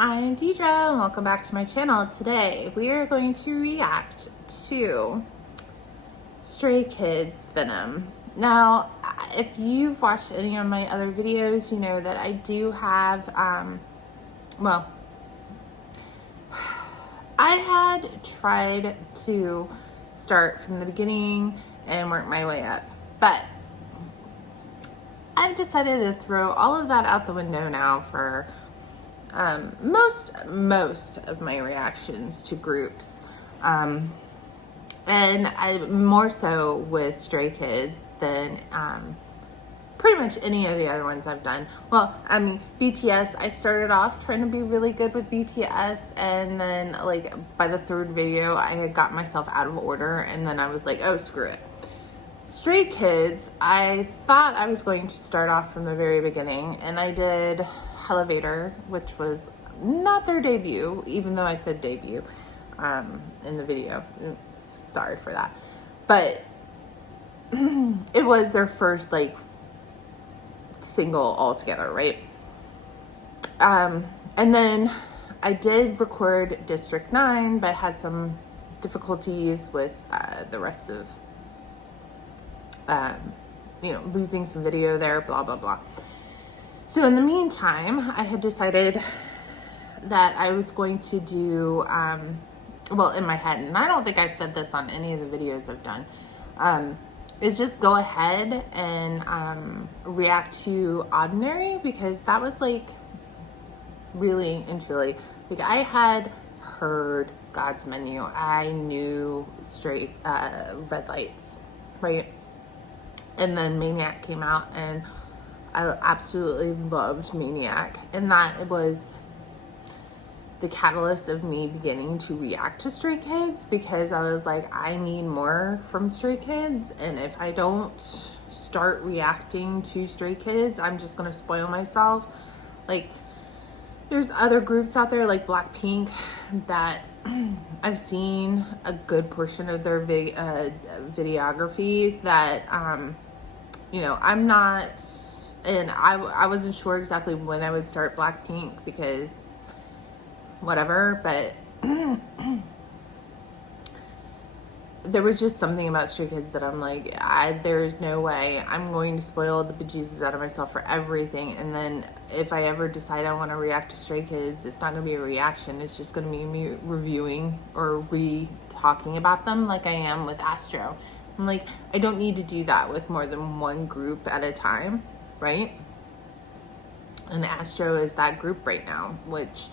I'm Deidre and welcome back to my channel. Today we are going to react to Stray Kids Venom. Now, if you've watched any of my other videos, you know that I do have, well, I had tried to start from the beginning and work my way up, but I've decided to throw all of that out the window now for most of my reactions to groups, and I more so with Stray Kids than pretty much any of the other ones I've done. Well, I mean, BTS, I started off trying to be really good with BTS, and then like by the third video I had got myself out of order, and then I was like, oh, screw it. Stray Kids, I thought I was going to start off from the very beginning, and I did Elevator, which was not their debut, even though I said debut in the video. Sorry for that. But it was their first like single altogether, right? And then I did record District 9, but had some difficulties with the rest of you know, losing some video there, blah blah blah. So in the meantime, I had decided that I was going to do, well, in my head, and I don't think I said this on any of the videos I've done, is just go ahead and react to Ordinary, because that was like really and truly, like I had heard God's Menu. I knew Straight Red Lights, right? And then Maniac came out, and I absolutely loved Maniac, and that was the catalyst of me beginning to react to Stray Kids, because I was like, I need more from Stray Kids, and if I don't start reacting to Stray Kids, I'm just gonna spoil myself. Like, there's other groups out there like Blackpink that I've seen a good portion of their videographies that you know, I'm not, and I wasn't sure exactly when I would start Blackpink, because whatever, but there was just something about Stray Kids that I'm like, there's no way I'm going to spoil the bejesus out of myself for everything. And then if I ever decide I want to react to Stray Kids, it's not going to be a reaction. It's just going to be me reviewing or re-talking about them like I am with Astro. I'm like, I don't need to do that with more than one group at a time, right? And Astro is that group right now, which,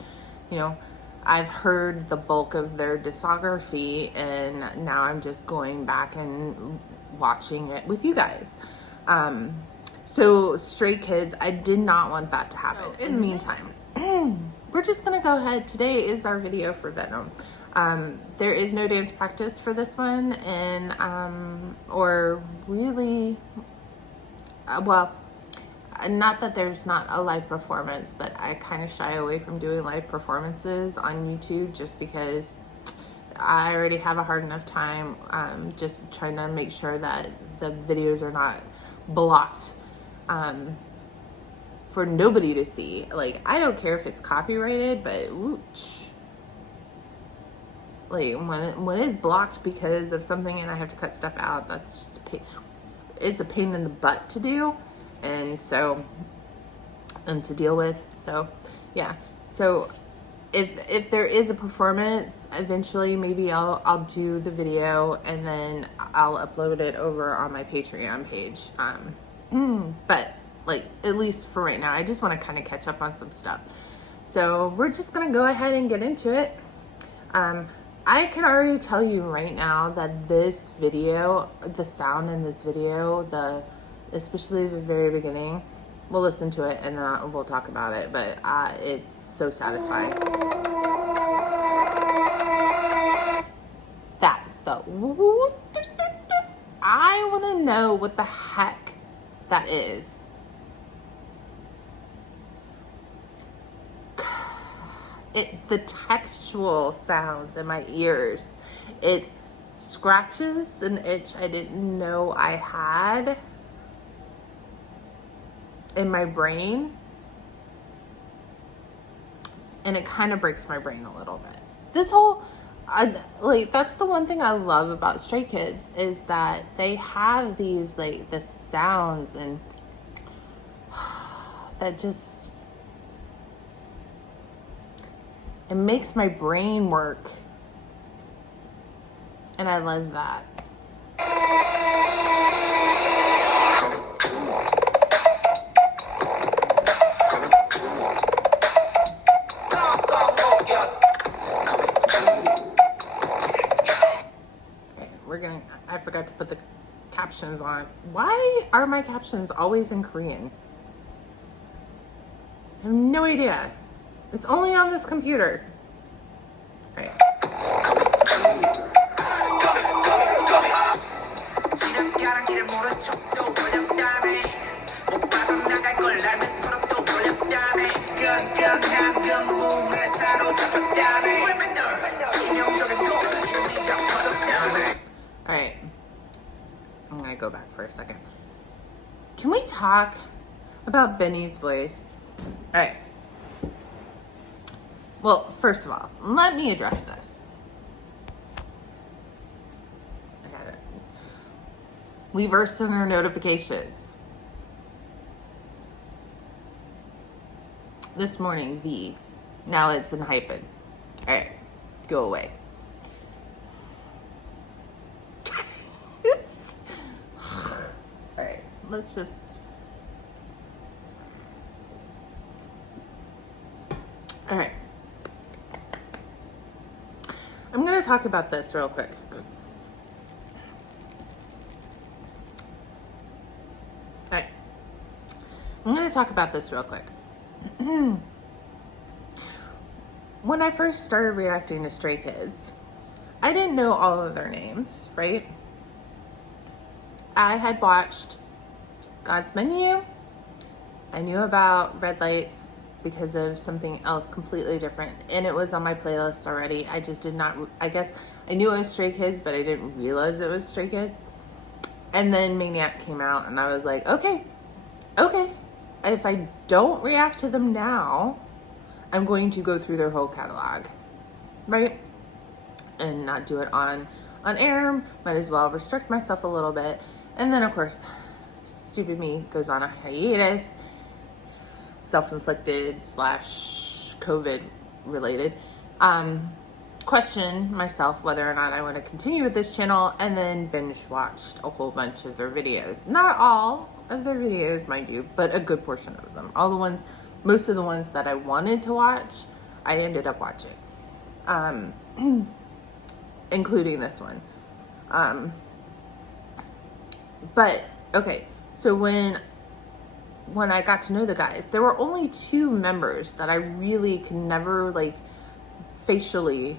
you know, I've heard the bulk of their discography, and now I'm just going back and watching it with you guys. So Stray Kids, I did not want that to happen. In the meantime, we're just gonna go ahead. Today is our video for Venom. There is no dance practice for this one, and or really, well, not that there's not a live performance, but I kind of shy away from doing live performances on YouTube just because I already have a hard enough time just trying to make sure that the videos are not blocked for nobody to see. Like, I don't care if it's copyrighted, but like when it's blocked because of something and I have to cut stuff out, that's just a pain. It's a pain in the butt to do, and so, and to deal with. So yeah, so if there is a performance, eventually maybe I'll do the video and then I'll upload it over on my Patreon page. But like, at least for right now, I just want to kind of catch up on some stuff. So we're just gonna go ahead and get into it. I can already tell you right now that this video, the sound in this video, especially the very beginning, we'll listen to it and then we'll talk about it, but it's so satisfying. I want to know what the heck that is. The textual sounds in my ears, it scratches an itch I didn't know I had in my brain. and it kind of breaks my brain a little bit. This whole, like, that's the one thing I love about StrayKids, is that they have these, like, the sounds and that just, it makes my brain work. And I love that. I forgot to put the captions on. Why are my captions always in Korean? I have no idea. It's only on this computer. All right. All right. I'm gonna go back for a second. Can we talk about Benny's voice? All right. Well, first of all, let me address this. I got it. Leave Center notifications. This morning, V. Now it's in hyphen. All right, go away. All right, let's just. All right. I'm going to talk about this real quick. All right. I'm going to talk about this real quick. When I first started reacting to StrayKids, I didn't know all of their names, right? I had watched God's Menu. I knew about Red Lights because of something else completely different, and it was on my playlist already. I just did not, I guess I knew it was StrayKids, but I didn't realize it was StrayKids. And then Maniac came out, and I was like, okay, if I don't react to them now, I'm going to go through their whole catalog, right? And not do it on air. Might as well restrict myself a little bit. And then, of course, stupid me goes on a hiatus, self-inflicted / COVID related. Question myself whether or not I want to continue with this channel, and then binge watched a whole bunch of their videos. Not all of their videos, mind you, but a good portion of them. All the ones, most of the ones that I wanted to watch, I ended up watching, including this one. But okay, so when I got to know the guys, there were only 2 members that I really can never, like, facially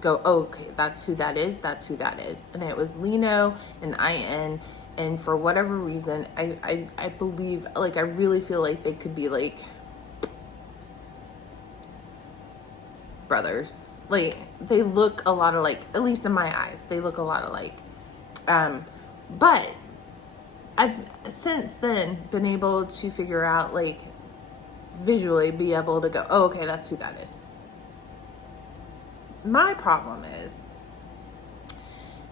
go, oh, okay, that's who that is, that's who that is. And it was Lino and IN, and for whatever reason, I believe, like, I really feel like they could be, like, brothers. Like, they look a lot alike, at least in my eyes, they look a lot alike. But I've since then been able to figure out, like, visually be able to go, oh, okay, that's who that is. My problem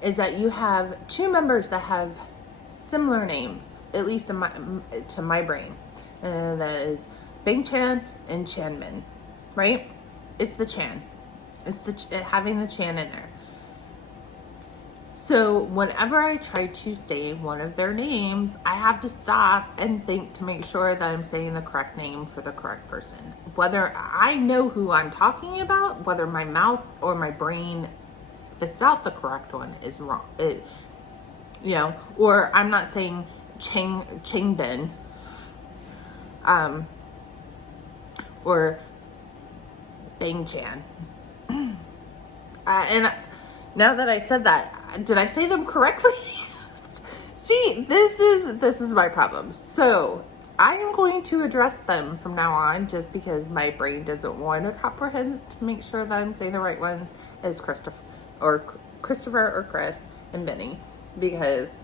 is that you have 2 members that have similar names, at least to my brain, and that is Bang Chan and Chanmin, right? It's the Chan. It's the having the Chan in there. So whenever I try to say one of their names, I have to stop and think to make sure that I'm saying the correct name for the correct person. Whether I know who I'm talking about, whether my mouth or my brain spits out the correct one is wrong. You know, or I'm not saying Changbin, or Bang Chan. And now that I said that, did I say them correctly? See, this is my problem. So I am going to address them from now on, just because my brain doesn't want to comprehend, to make sure that I'm saying the right ones, as Christopher or Chris and Benny, because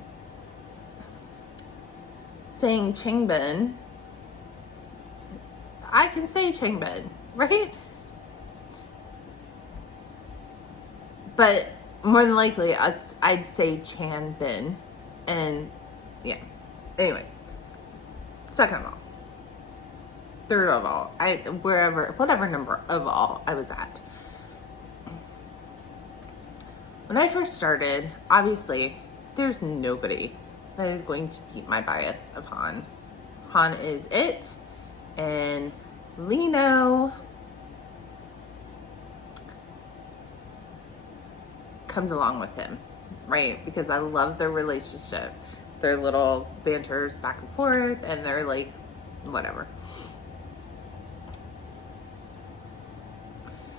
saying Changbin, I can say Changbin, right? But more than likely, I'd say Chan Bin. And yeah. Anyway. Second of all. Third of all. Whatever number of all I was at. When I first started, obviously, there's nobody that is going to beat my bias of Han. Han is it. And Lino comes along with him, right? Because I love their relationship. Their little banters back and forth, and they're like, whatever.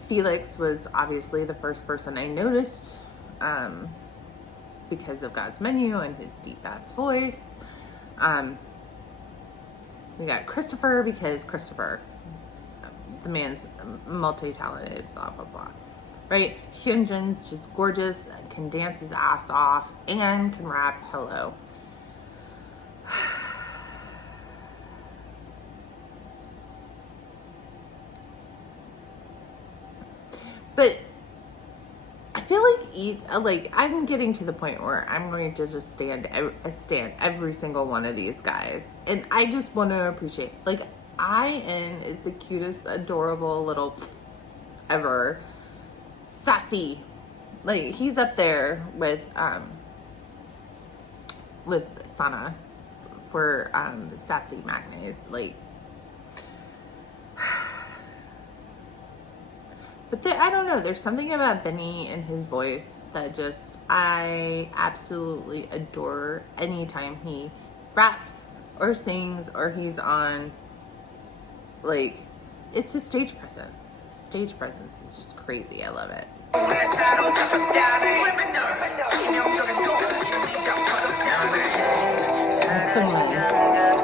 Felix was obviously the first person I noticed because of God's Menu and his deep ass voice. We got Christopher because Christopher, the man's multi-talented, blah, blah, blah. Right? Hyunjin's just gorgeous, can dance his ass off, and can rap. Hello. But I feel like I'm getting to the point where I'm going to just stand every single one of these guys, and I just want to appreciate. Like, IN is the cutest, adorable little ever. Sassy, like he's up there with Sana for sassy magnes, like. But I don't know, there's something about Benny and his voice that just I absolutely adore anytime he raps or sings or he's on. Like, it's his stage presence. Stage presence is just crazy. I love it.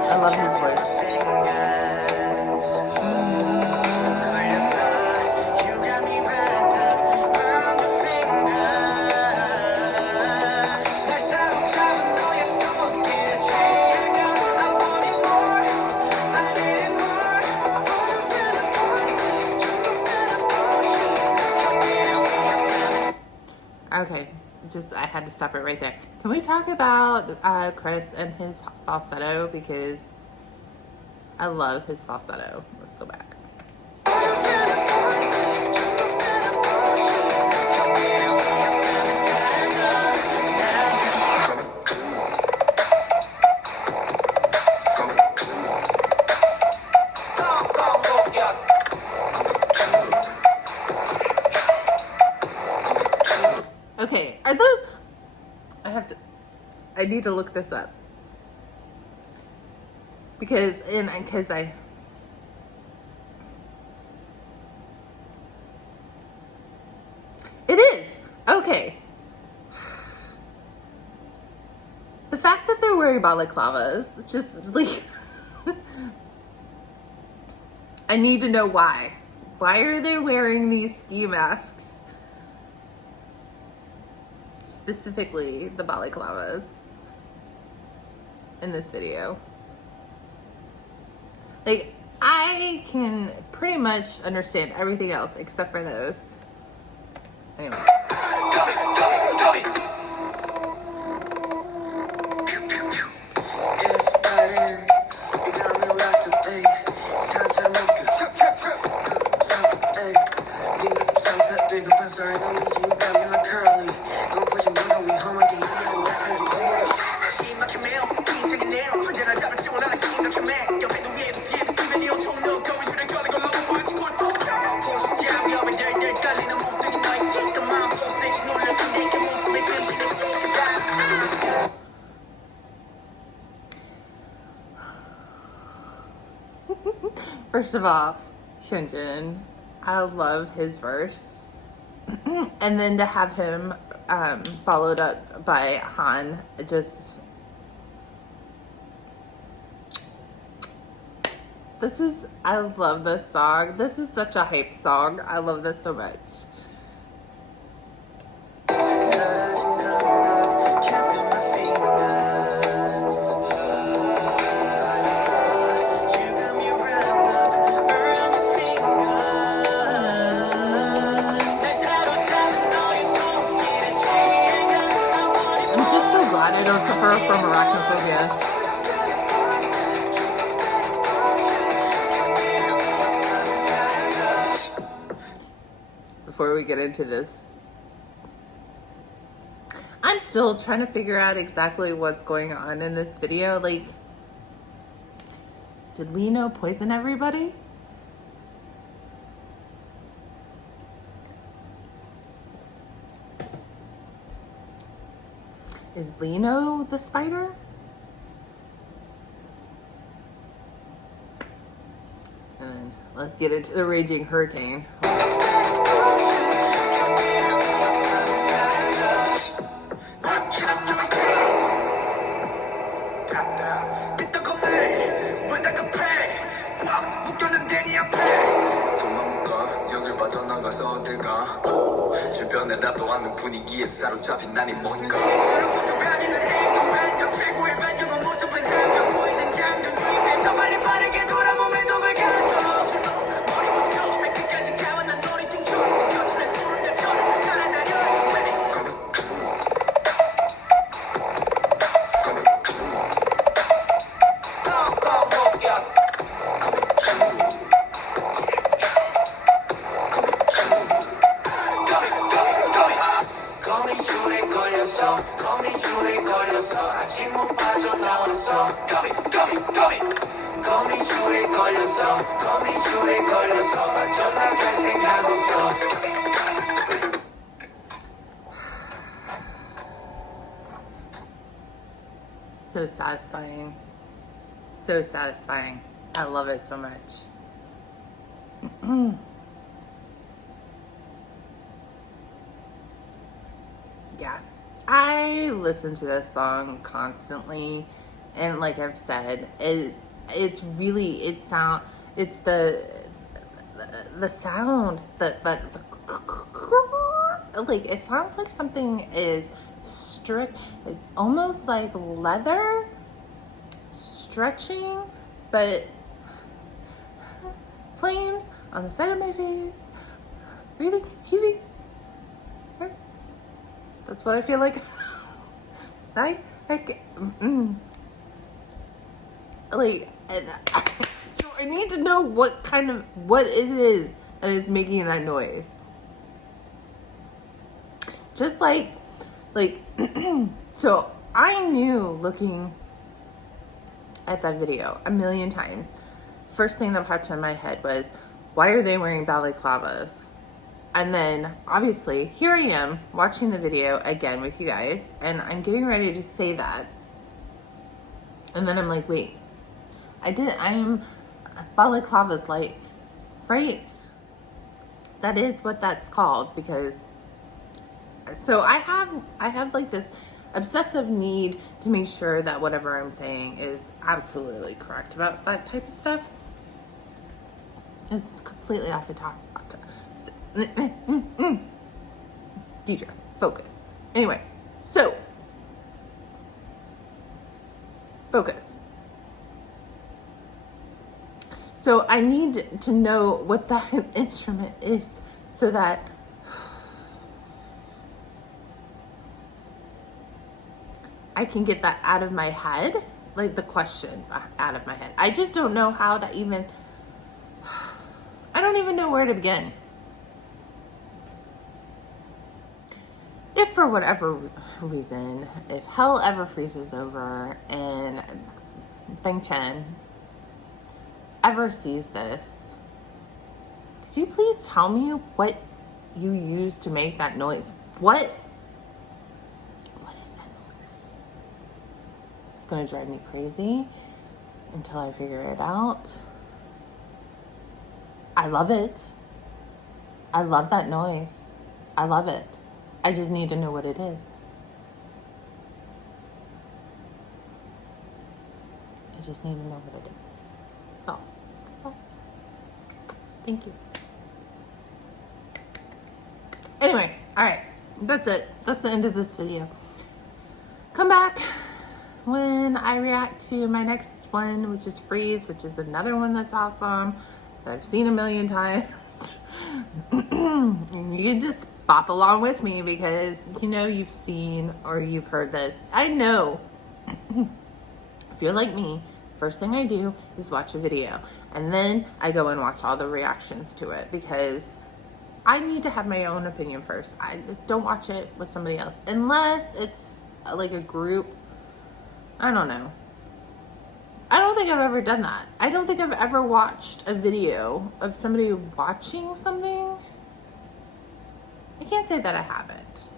I love his voice. Okay, I had to stop it right there. Can we talk about Chris and his falsetto? Because I love his falsetto. Let's go back. Okay, are those... I need to look this up. Because it is! Okay. The fact that they're wearing balaclavas, it's just like... I need to know why. Why are they wearing these ski masks? Specifically the balaclavas in this video. Like, I can pretty much understand everything else except for those. Anyway. First of all, Hyunjin, I love his verse. And then to have him followed up by Han, just... I love this song. This is such a hype song. I love this so much. from arachnophobia. Before we get into this, I'm still trying to figure out exactly what's going on in this video. Like, did Lino poison everybody? Is Lino the spider? And then let's get into the raging hurricane. 주변에라도 않는 분위기에 사로잡힌 난이 뭔가 최고의 반격은 모습은 한경 보이는 장경 주입해 더 빨리 빠르게 돌아보면 도발 가도 머리부터 발끝까지 가만 난 놀이통처럼 켜주는 소름들처럼 살아나려 거미줄에 걸려서 아직 못 빠져나왔어 거미줄에 걸려서 빠져나갈 생각 없어 So satisfying. So satisfying. I love it so much. Yeah. I listen to this song constantly, and like I've said, it's the sound that like it sounds like something is it's almost like leather stretching, but flames on the side of my face really keeping. That's what I feel like. So I need to know what it is that is making that noise. Just like, so I knew looking at that video a million times, first thing that popped in my head was, why are they wearing balaclavas? And then, obviously, here I am watching the video again with you guys, and I'm getting ready to say that. And then I'm like, wait, I'm balaclava's light, right? That is what that's called, because, so I have like this obsessive need to make sure that whatever I'm saying is absolutely correct about that type of stuff. This is completely off the top. Deidre, focus. Anyway, so focus. So I need to know what that instrument is so that I can get that out of my head, like the question out of my head. I just don't know how to even, I don't even know where to begin. If for whatever reason, if hell ever freezes over and Beng Chen ever sees this, could you please tell me what you used to make that noise? What is that noise? It's gonna drive me crazy until I figure it out. I love it. I love that noise. I love it. I just need to know what it is. I just need to know what it is. That's all. That's all. Thank you. Anyway, all right. That's it. That's the end of this video. Come back when I react to my next one, which is Freeze, which is another one that's awesome, that I've seen a million times. You can just bop along with me because you know you've seen or you've heard this. I know If you're like me, first thing I do is watch a video, and then I go and watch all the reactions to it, because I need to have my own opinion first. I don't watch it with somebody else unless it's like a group. I don't know. I don't think I've ever done that. I don't think I've ever watched a video of somebody watching something. I can't say that I haven't.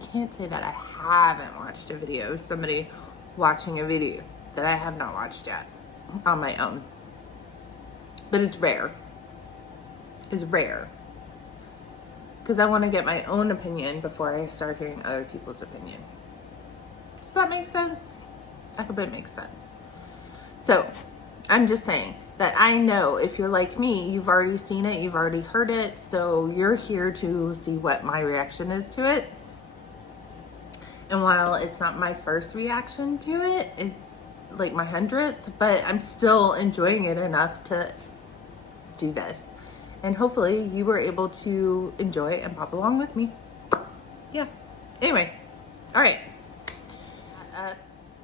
I can't say that I haven't watched a video of somebody watching a video that I have not watched yet on my own. But it's rare. It's rare. Because I want to get my own opinion before I start hearing other people's opinion. Does that make sense? I hope it makes sense. So, I'm just saying that I know if you're like me, you've already seen it, you've already heard it, so you're here to see what my reaction is to it. And while it's not my first reaction to it, it's like my 100th, but I'm still enjoying it enough to do this. And hopefully you were able to enjoy it and pop along with me. Yeah. Anyway, all right.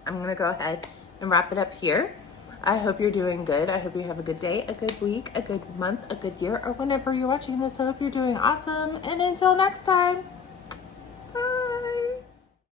I'm gonna go ahead and wrap it up here. I hope you're doing good. I hope you have a good day, a good week, a good month, a good year, or whenever you're watching this. I hope you're doing awesome. And until next time.